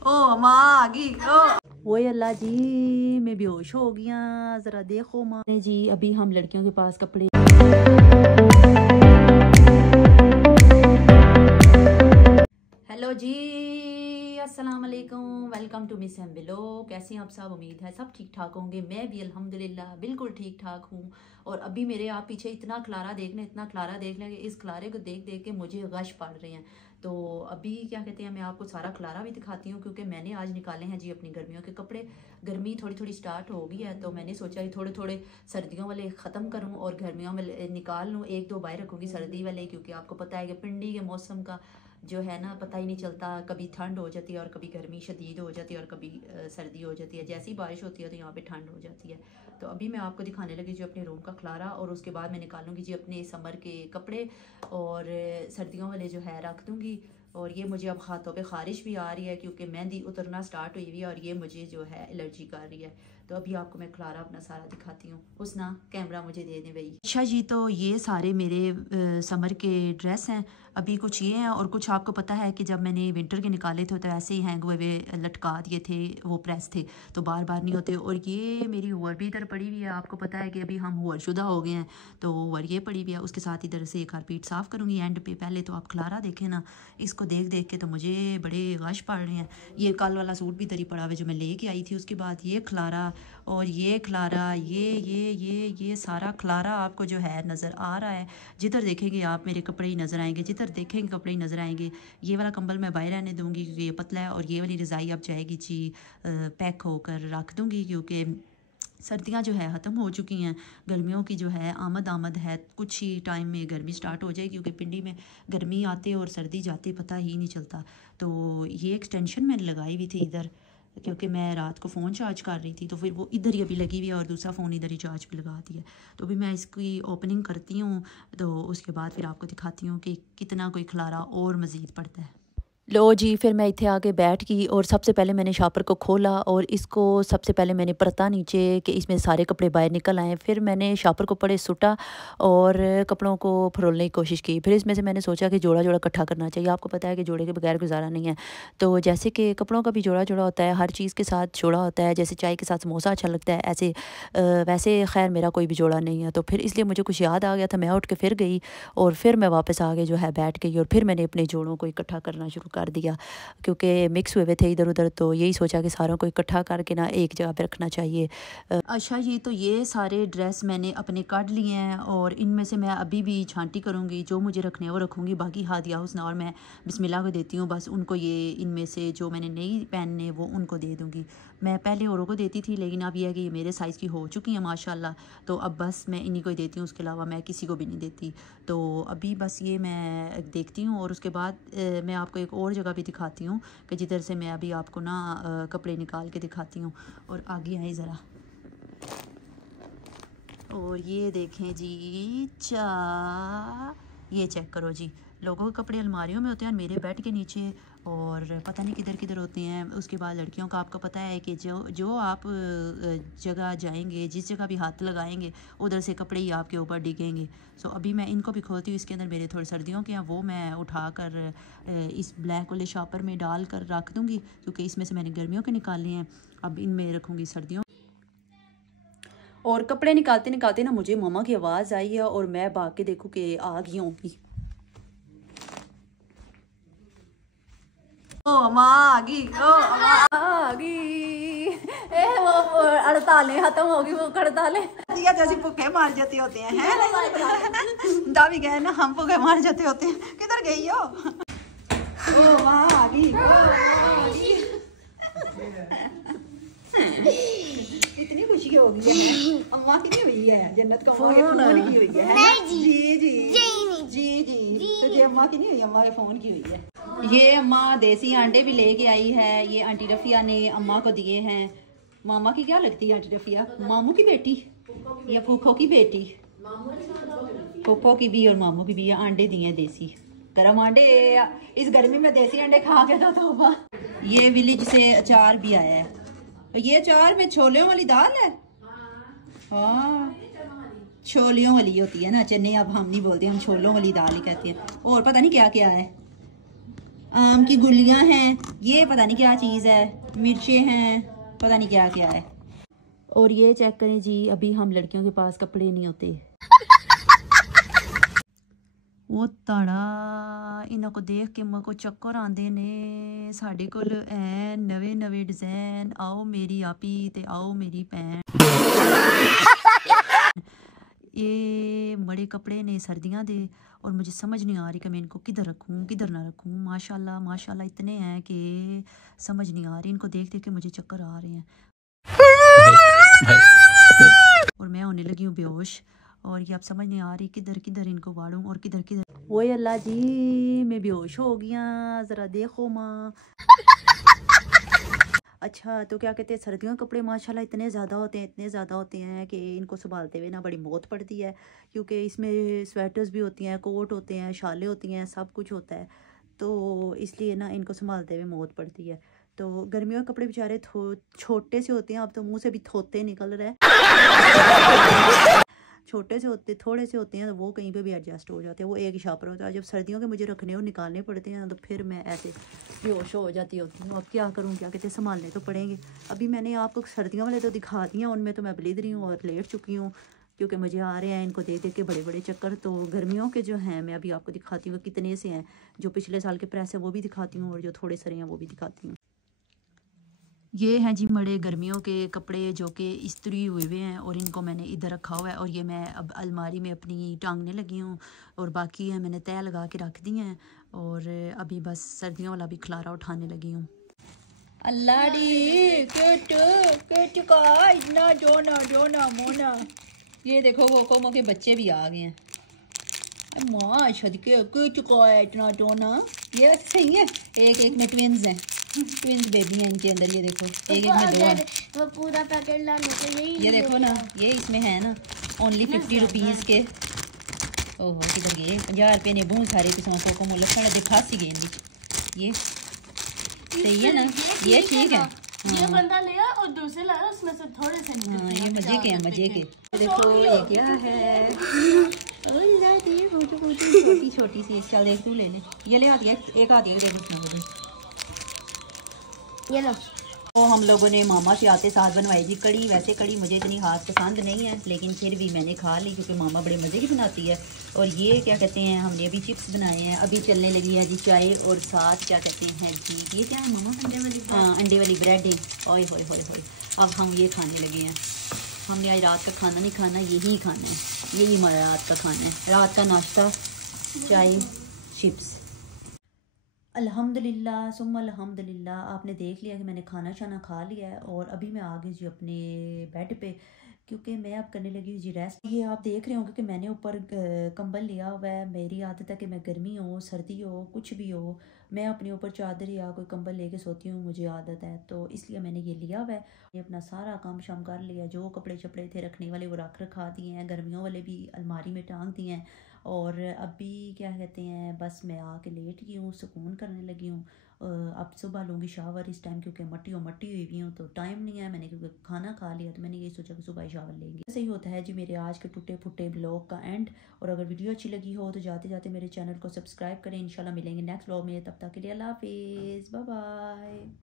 ओ माँ आ गई। ओ अल्लाह जी, मैं बेहोश हो गया, जरा देखो माँ जी। अभी हम लड़कियों के पास कपड़े। हेलो जी, अस्सलाम वालेकुम, वेलकम टू मिस एम बिलो। कैसे हैं आप सब? उम्मीद है सब ठीक ठाक होंगे। मैं भी अल्हम्दुलिल्लाह बिल्कुल ठीक ठाक हूँ। और अभी मेरे आप पीछे इतना खलारा देख लें, इतना खलारा देख लें कि इस खलारे को देख देख के मुझे गश पड़ रहे हैं। तो अभी क्या कहते हैं, मैं आपको सारा खलारा भी दिखाती हूँ, क्योंकि मैंने आज निकाले हैं जी अपनी गर्मियों के कपड़े। गर्मी थोड़ी थोड़ी स्टार्ट हो गई है, तो मैंने सोचा कि थोड़े थोड़े सर्दियों वाले ख़त्म करूँ और गर्मियों वाले निकाल लूँ। एक दो बाहर रखूँगी सर्दी वाले, क्योंकि आपको पता है कि पिंडी के मौसम का जो है ना, पता ही नहीं चलता, कभी ठंड हो जाती है और कभी गर्मी शदीद हो जाती है और कभी सर्दी हो जाती है। जैसी बारिश होती है तो यहाँ पे ठंड हो जाती है। तो अभी मैं आपको दिखाने लगी जी अपने रूम का खलारा, और उसके बाद मैं निकालूंगी जी अपने समर के कपड़े और सर्दियों वाले जो है रख दूँगी। और ये मुझे अब हाथों पे ख़ारिश भी आ रही है, क्योंकि मेहंदी उतरना स्टार्ट हुई हुई है और ये मुझे जो है एलर्जी कर रही है। तो अभी आपको मैं खलारा अपना सारा दिखाती हूँ। उसना कैमरा मुझे दे दें भाई। अच्छा जी, तो ये सारे मेरे समर के ड्रेस हैं। अभी कुछ ये हैं और कुछ आपको पता है कि जब मैंने विंटर के निकाले थे तो ऐसे ही हैंग हुए लटका दिए थे, वो प्रेस थे तो बार बार नहीं होते। और ये मेरी हुआ भी इधर पड़ी हुई है। आपको पता है कि अभी हम हुआशुदा हो गए हैं, तो हुआ ये पड़ी हुई है। उसके साथ इधर से एक कारपेट साफ़ करूँगी एंड पे। पहले तो आप खलारा देखें ना, इसको देख देख के तो मुझे बड़े गश पड़ रहे हैं। ये कल वाला सूट भी इधर ही पड़ा हुआ जो मैं लेके आई थी, उसके बाद ये खलारा और ये खलारा, ये सारा खलारा आपको जो है नज़र आ रहा है। जिधर देखेंगे आप मेरे कपड़े ही नज़र आएंगे, जिधर देखेंगे कपड़े ही नज़र आएंगे। ये वाला कंबल मैं बाहर रहने दूंगी क्योंकि ये पतला है, और ये वाली रज़ाई अब जाएगी जी पैक होकर रख दूंगी, क्योंकि सर्दियाँ जो है ख़त्म हो चुकी हैं। गर्मियों की जो है आमद है, कुछ ही टाइम में गर्मी स्टार्ट हो जाएगी, क्योंकि पिंडी में गर्मी आते और सर्दी जाते पता ही नहीं चलता। तो ये एक्सटेंशन मैंने लगाई हुई थी इधर, क्योंकि मैं रात को फ़ोन चार्ज कर रही थी, तो फिर वो इधर ही अभी लगी हुई है और दूसरा फ़ोन इधर ही चार्ज पे लगा दिया। तो अभी मैं इसकी ओपनिंग करती हूँ, तो उसके बाद फिर आपको दिखाती हूँ कि कितना कोई खलारा और मज़ीद पड़ता है। लो जी, फिर मैं इतने आके बैठ गई और सबसे पहले मैंने शापर को खोला और इसको सबसे पहले मैंने परता नीचे कि इसमें सारे कपड़े बाहर निकल आए। फिर मैंने शापर को पड़े सुटा और कपड़ों को फरोलने की कोशिश की। फिर इसमें से मैंने सोचा कि जोड़ा जोड़ा इकट्ठा करना चाहिए। आपको पता है कि जोड़े के बगैर गुजारा नहीं है। तो जैसे कि कपड़ों का भी जोड़ा जोड़ा होता है, हर चीज़ के साथ जोड़ा होता है। जैसे चाय के साथ समोसा अच्छा लगता है, ऐसे वैसे खैर मेरा कोई भी जोड़ा नहीं है। तो फिर इसलिए मुझे कुछ याद आ गया था, मैं उठ के फिर गई और फिर मैं वापस आगे जो है बैठ गई और फिर मैंने अपने जोड़ों को इकट्ठा करना शुरू कर दिया, क्योंकि मिक्स हुए थे इधर उधर। तो यही सोचा कि सारों को इकट्ठा करके ना एक जगह पे रखना चाहिए। अच्छा जी, तो ये सारे ड्रेस मैंने अपने काट लिए हैं और इनमें से मैं अभी भी छांटी करूँगी। जो मुझे रखने हैं वो रखूँगी, बाकी हादिया हुस्ना और मैं बिस्मिल्लाह को देती हूँ। बस उनको ये इनमें से जो मैंने नहीं पहनने वो उनको दे दूँगी। मैं पहले औरों को देती थी, लेकिन अब यह है कि ये मेरे साइज़ की हो चुकी हैं माशाल्लाह, तो अब बस मैं इन्हीं को ही देती हूँ, उसके अलावा मैं किसी को भी नहीं देती। तो अभी बस ये मैं देखती हूँ और उसके बाद मैं आपको एक और जगह भी दिखाती हूँ कि जिधर से मैं अभी आपको ना कपड़े निकाल के दिखाती हूँ। और आगे आए ज़रा, और ये देखें जी ये चेक करो जी, लोगों के कपड़े अलमारियों में होते हैं, मेरे बेड के नीचे और पता नहीं किधर किधर होते हैं। उसके बाद लड़कियों का आपको पता है कि जो आप जगह जाएंगे, जिस जगह भी हाथ लगाएंगे उधर से कपड़े ही आपके ऊपर डिगेंगे। सो अभी मैं इनको भी खोलती हूँ। इसके अंदर मेरे थोड़े सर्दियों के हैं, वो मैं उठाकर इस ब्लैक वाले शॉपर में डाल कर रख दूँगी, क्योंकि इसमें से मैंने गर्मियों के निकाले हैं। अब इनमें रखूँगी सर्दियों। और कपड़े निकालते निकालते ना मुझे मामा की आवाज़ आई है और मैं भाग के देखूँ कि आ गई होंगी। ओ माँ आ गई, ओ माँ आ गई। वो हड़तालें खत्म होगी, वो हड़तालें दिया जैसे भूखे मार जाते होते हैं। दावी गए ना, हम भूखे मार जाते होते हैं। किधर गई हो? ओ माँ आ गई, इतनी खुशी होगी है। अम्मा की नहीं हुई है, जन्नत का अम्मा के फोन की हुई है। जी जी जी जी, तुझे अम्मा की नहीं हुई, अम्मा के फोन की हुई है। ये अम्मा देसी अंडे भी लेके आई है, ये आंटी रफिया ने अम्मा को दिए हैं। मामा की क्या लगती है आंटी रफिया? मामू की बेटी या फूफो की बेटी? फूफो की भी और मामू की भी। अंडे दिए देसी गर्म अंडे, इस गर्मी में देसी अंडे खा के तो तौबा। ये विलेज से अचार भी आया है। ये अचार में छोलियों वाली दाल है। हाँ, छोलियों वाली होती है ना, चने अब हम नहीं बोलते, हम छोलों वाली दाल ही कहते हैं। और पता नहीं क्या क्या है। आम की गुलियां हैं, ये पता नहीं क्या चीज़ है, मिर्चें हैं, पता नहीं क्या क्या है। और ये चेक करें जी, अभी हम लड़कियों के पास कपड़े नहीं होते। वो ताड़ा इन्हों को देख के मेरे को चक्कर आते ने। साढ़े कोल है नवे नवे डिजाइन। आओ मेरी आपी ते आओ मेरी भैन। ये बड़े कपड़े ने सर्दियां दे और मुझे समझ नहीं आ रही कि मैं इनको किधर रखूं किधर ना रखूं। माशाल्लाह माशाल्लाह इतने हैं कि समझ नहीं आ रही। इनको देख देख के मुझे चक्कर आ रहे हैं और मैं होने लगी हूँ बेहोश। और ये अब समझ नहीं आ रही किधर किधर इनको बाड़ूं और किधर किधर। वो अल्लाह जी, मैं बेहोश हो गया, ज़रा देखो माँ। अच्छा तो क्या कहते हैं, सर्दियों के कपड़े माशाल्लाह इतने ज़्यादा होते हैं, इतने ज़्यादा होते हैं कि इनको संभालते हुए ना बड़ी मौत पड़ती है। क्योंकि इसमें स्वेटर्स भी होती हैं, कोट होते हैं, शालें होती हैं, सब कुछ होता है। तो इसलिए ना इनको संभालते हुए मौत पड़ती है। तो गर्मियों के कपड़े बेचारे छोटे से होते हैं। अब तो मुँह से भी थोते निकल रहे हैं। छोटे से होते थोड़े से होते हैं तो वो कहीं पे भी एडजस्ट हो जाते हैं, वो एक ही शापर होता है। जब सर्दियों के मुझे रखने और निकालने पड़ते हैं तो फिर मैं ऐसे बेहोश हो जाती होती हूँ। अब क्या करूँ, क्या कहते हैं, संभालने तो पड़ेंगे। अभी मैंने आपको सर्दियों वाले तो दिखा दिए हैं, उनमें तो मैं बलिद रही हूँ और लेट चुकी हूँ क्योंकि मुझे आ रहे हैं इनको देख देख के बड़े बड़े चक्कर। तो गर्मियों के जो हैं मैं अभी आपको दिखाती हूँ कितने से हैं। जो पिछले साल के प्रेस है वो भी दिखाती हूँ और जो थोड़े सरे हैं वो भी दिखाती हूँ। ये हैं जी बड़े गर्मियों के कपड़े जो कि इस्त्री हुए हुए हैं और इनको मैंने इधर रखा हुआ है और ये मैं अब अलमारी में अपनी टांगने लगी हूँ। और बाकी है मैंने तय लगा के रख दी हैं और अभी बस सर्दियों वाला भी खलारा उठाने लगी हूँ। अल्लाह डी का इतना जोना जोना मोना। ये देखो वो कोमो के बच्चे भी आ गए हैं। माँ सदके चुका है इतना जोना। ये सही है, एक एक में ट्विंस हैं, ट्विंस बेबी हैं इनके अंदर। ये देखो एक एक में दो है। वो पूरा पैकेट ला लो तो यही ये देखो ना, ये इसमें है ना ओनली 50 रुपीज़ के। ओहो किधर गए 50 रुपये ने बहुत सारे किस्मों को लखन दे खासी गए इनकी। ये सही है ना, ये ठीक है। ये बंदा लिया और दूसरे लाया, उसमें से थोड़े से निकले। हाँ ये मजे के हैं, मजे के। देखो ये क्या है, छोटी छोटी सी। चल देख तू लेने, ये ले आती है एक आती है। ये लो। तो हम लोगों ने मामा से आते साथ बनवाई थी कड़ी। वैसे कड़ी मुझे इतनी हाथ पसंद नहीं है लेकिन फिर भी मैंने खा ली क्योंकि मामा बड़े मज़े की बनाती है। और ये क्या कहते हैं, हमने अभी चिप्स बनाए हैं। अभी चलने लगी है जी चाय और साथ क्या कहते हैं जी, ये क्या है मामा? अंडे वाली। हाँ अंडे वाली ब्रेड है। ओए होए होए होए, अब हम ये खाने लगे हैं। हमने आज रात का खाना नहीं खाना, यही खाना है, यही हमारा रात का खाना है। रात का नाश्ता चाय चिप्स। अल्हम्दुलिल्लाह सुम्मा अल्हम्दुलिल्लाह, आपने देख लिया कि मैंने खाना शाना खा लिया है और अभी मैं आ गई जी अपने बेड पे क्योंकि मैं अब करने लगी जी रेस्ट। ये आप देख रहे होंगे कि मैंने ऊपर कंबल लिया हुआ है। मेरी आदत है कि मैं गर्मी हो सर्दी हो कुछ भी हो, मैं अपने ऊपर चादर या कोई कंबल लेके सोती हूँ, मुझे आदत है। तो इसलिए मैंने ये लिया हुआ है। ये अपना सारा काम शाम कर लिया, जो कपड़े शपड़े थे रखने वाले वो रखा दिए हैं, गर्मियों वाले भी अलमारी में टांग दिए हैं। और अभी क्या कहते हैं, बस मैं आके लेट गई हूँ, सुकून करने लगी हूँ। अब सुबह लूँगी शावर इस टाइम क्योंकि मट्टी हुई हुई हूँ तो टाइम नहीं है। मैंने क्योंकि खाना खा लिया तो मैंने ये सोचा कि सुबह ही शावर लेंगे। ऐसे ही होता है जी मेरे आज के टूटे फुटे ब्लॉग का एंड। और अगर वीडियो अच्छी लगी हो तो जाते जाते मेरे चैनल को सब्सक्राइब करें। इंशाल्लाह मिलेंगे नेक्स्ट ब्लॉग में, तब तक के लिए अल्लाह हाफिज़, बाय बाय।